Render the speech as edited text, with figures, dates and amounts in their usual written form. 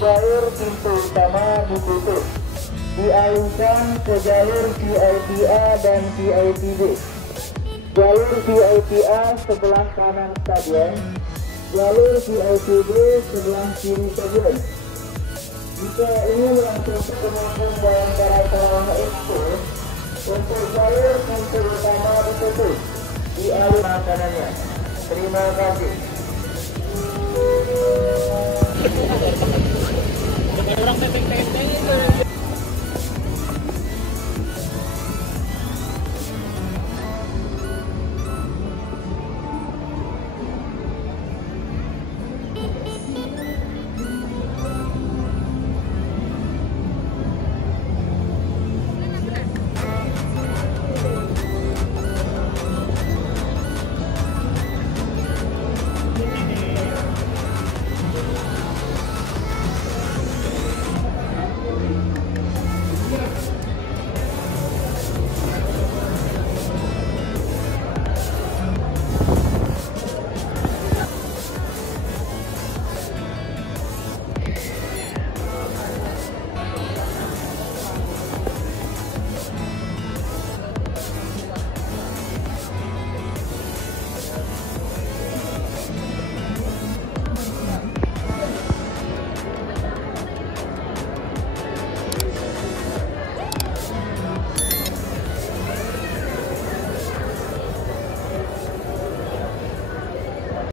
jalur pintu utama ditutup. Dialihkan ke jalur VIP A dan VIP B. Jalur VIP A sebelah kanan stadion, jalur VIP B sebelah kiri stadion. Jika ingin langsung bergabung dalam Bayangkara Expo, untuk jalur pintu utama ditutup. Dialih makanannya. Terima kasih. Orang